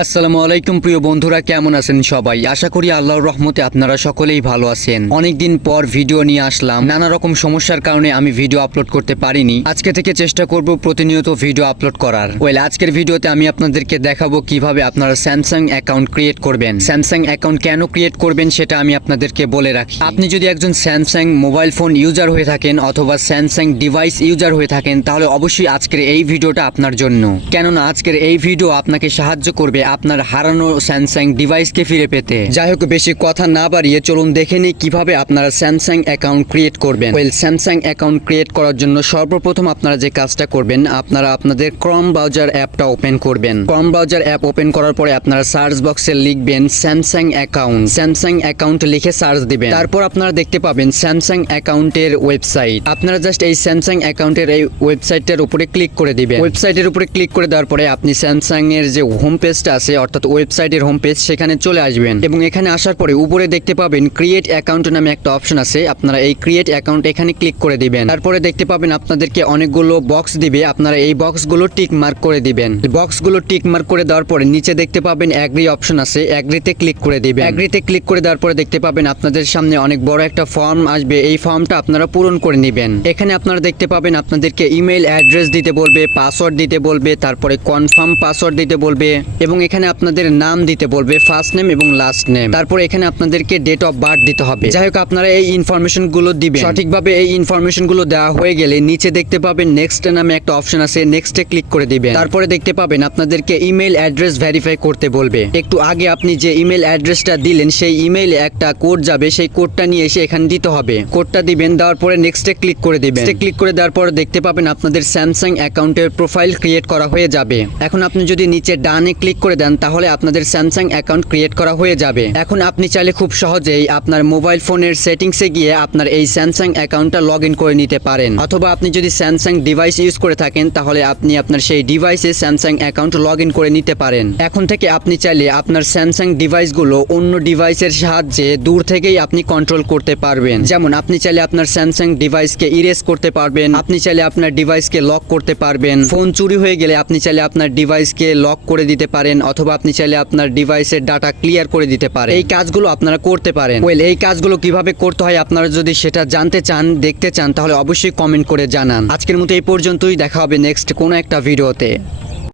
আসসালামু আলাইকুম প্রিয় বন্ধুরা, কেমন আছেন সবাই? আশা করি আল্লাহর রহমতে আপনারা সকলেই ভালো আছেন। অনেকদিন পর ভিডিও নিয়ে আসলাম। নানা রকম সমস্যার কারণে আমি ভিডিও আপলোড করতে পারিনি। আজকে থেকে চেষ্টা করব প্রতিনিয়ত ভিডিও আপলোড করার। আজকের ভিডিওতে আমি আপনাদেরকে দেখাবো কিভাবে আপনারা স্যামসাং অ্যাকাউন্ট ক্রিয়েট করবেন। স্যামসাং অ্যাকাউন্ট কেন ক্রিয়েট করবেন সেটা আমি আপনাদেরকে বলে রাখি। আপনি যদি একজন স্যামসাং মোবাইল ফোন ইউজার হয়ে থাকেন অথবা স্যামসাং ডিভাইস ইউজার হয়ে থাকেন, তাহলে অবশ্যই আজকের এই ভিডিওটা আপনার জন্য। কেননা আজকের এই ভিডিও আপনাকে সাহায্য করবে আপনার হারানো স্যামসাং ডিভাইসকে ফিরে পেতে। যাই হোক, বেশি কথা না বাড়িয়ে চলুন দেখে নিই কিভাবে আপনারা স্যামসাং অ্যাকাউন্ট ক্রিয়েট করবেন। স্যামসাং অ্যাকাউন্ট ক্রিয়েট করার জন্য সর্বপ্রথম আপনারা যে কাজটা করবেন, আপনারা আপনাদের ক্রোম ব্রাউজার অ্যাপটা ওপেন করবেন। ক্রোম ব্রাউজার অ্যাপ ওপেন করার পরে আপনারা সার্চ বক্সে লিখবেন স্যামসাং অ্যাকাউন্ট। স্যামসাং অ্যাকাউন্ট লিখে সার্চ দিবেন। তারপর আপনারা দেখতে পাবেন স্যামসাং অ্যাকাউন্টের ওয়েবসাইট। আপনারা জাস্ট এই স্যামসাং অ্যাকাউন্টের এই ওয়েবসাইটটার উপরে ক্লিক করে দিবেন। ওয়েবসাইটের উপরে ক্লিক করে দেওয়ার পরে আপনি স্যামসাং এর যে হোম পেজটা আছে অর্থাৎ ওয়েবসাইটের হোম পেজ, সেখানে চলে আসবেন এবং এখানে আসার পরে উপরে দেখতে পাবেন ক্রিয়েট অ্যাকাউন্ট নামে একটা অপশন আছে। আপনারা এই ক্রিয়েট অ্যাকাউন্ট এখানে ক্লিক করে দিবেন। তারপরে দেখতে পাবেন আপনাদেরকে অনেকগুলো বক্স দিবে। আপনারা এই বক্সগুলো টিক মার্ক করে দিবেন। বক্সগুলো টিক মার্ক করে দেওয়ার পরে নিচে দেখতে পাবেন অ্যাগ্রি অপশন আছে, অ্যাগ্রিতে ক্লিক করে দিবেন। অ্যাগ্রিতে ক্লিক করে দেওয়ার পরে দেখতে পাবেন আপনাদের সামনে অনেক বড় একটা ফর্ম আসবে। এই ফর্মটা আপনারা পূরণ করে নেবেন। এখানে আপনারা দেখতে পাবেন আপনাদেরকে ইমেল অ্যাড্রেস দিতে বলবে, পাসওয়ার্ড দিতে বলবে, তারপরে কনফার্ম পাসওয়ার্ড দিতে বলবে এবং এখানে আপনাদের নাম দিতে বলবে, ফার্স্ট নেম এবং লাস্ট নেম। তারপর এখানে আপনাদেরকে ডেট অফ বার্থ দিতে হবে। যাই হোক, আপনারা এই ইনফরমেশন গুলো দিবেন। সঠিকভাবে এই ইনফরমেশন গুলো দেওয়া হয়ে গেলে নিচে দেখতে পাবেন নেক্সট নামে একটা অপশন আছে, নেক্সটে ক্লিক করে দিবেন। তারপরে দেখতে পাবেন আপনাদেরকে ইমেল অ্যাড্রেস ভেরিফাই করতে বলবে। একটু আগে আপনি যে ইমেল অ্যাড্রেসটা দিলেন সেই ইমেইলে একটা কোড যাবে, সেই কোডটা নিয়ে এসে এখানে দিতে হবে। কোডটা দিবেন, দেওয়ার পরে নেক্সটে ক্লিক করে দিবেন। ক্লিক করে দেওয়ার পরে দেখতে পাবেন আপনাদের স্যামসাং অ্যাকাউন্টের প্রোফাইল ক্রিয়েট করা হয়ে যাবে। এখন আপনি যদি নিচে ডানে ক্লিক করে দেন তাহলে আপনাদের স্যামসাং অ্যাকাউন্ট ক্রিয়েট করা হয়ে যাবে। এখন আপনি চাইলে খুব সহজেই আপনার মোবাইল ফোনের সেটিংসে গিয়ে আপনার এই স্যামসাং অ্যাকাউন্টটা লগ ইন করে নিতে পারেন। অথবা আপনি যদি স্যামসাং ডিভাইস ইউজ করে থাকেন তাহলে আপনি আপনার সেই ডিভাইসে স্যামসাং অ্যাকাউন্ট লগ ইন করে নিতে পারেন। এখন থেকে আপনি চাইলে আপনার স্যামসাং ডিভাইসগুলো অন্য ডিভাইসের সাহায্যে দূর থেকেই আপনি কন্ট্রোল করতে পারবেন। যেমন আপনি চাইলে আপনার স্যামসাং ডিভাইসকে ইরেজ করতে পারবেন, আপনি চাইলে আপনার ডিভাইসকে লক করতে পারবেন। ফোন চুরি হয়ে গেলে আপনি চাইলে আপনার ডিভাইসকে লক করে দিতে পারেন, অথবা আপনি চাইলে আপনার ডিভাইসের ডাটা ক্লিয়ার করে দিতে পারেন। এই কাজগুলো আপনারা করতে পারেন। এই কাজগুলো কিভাবে করতে হয় আপনারা যদি সেটা জানতে চান, দেখতে চান, তাহলে অবশ্যই কমেন্ট করে জানান। আজকের মতো এই পর্যন্তই। দেখা হবে নেক্সট কোনো একটা ভিডিওতে।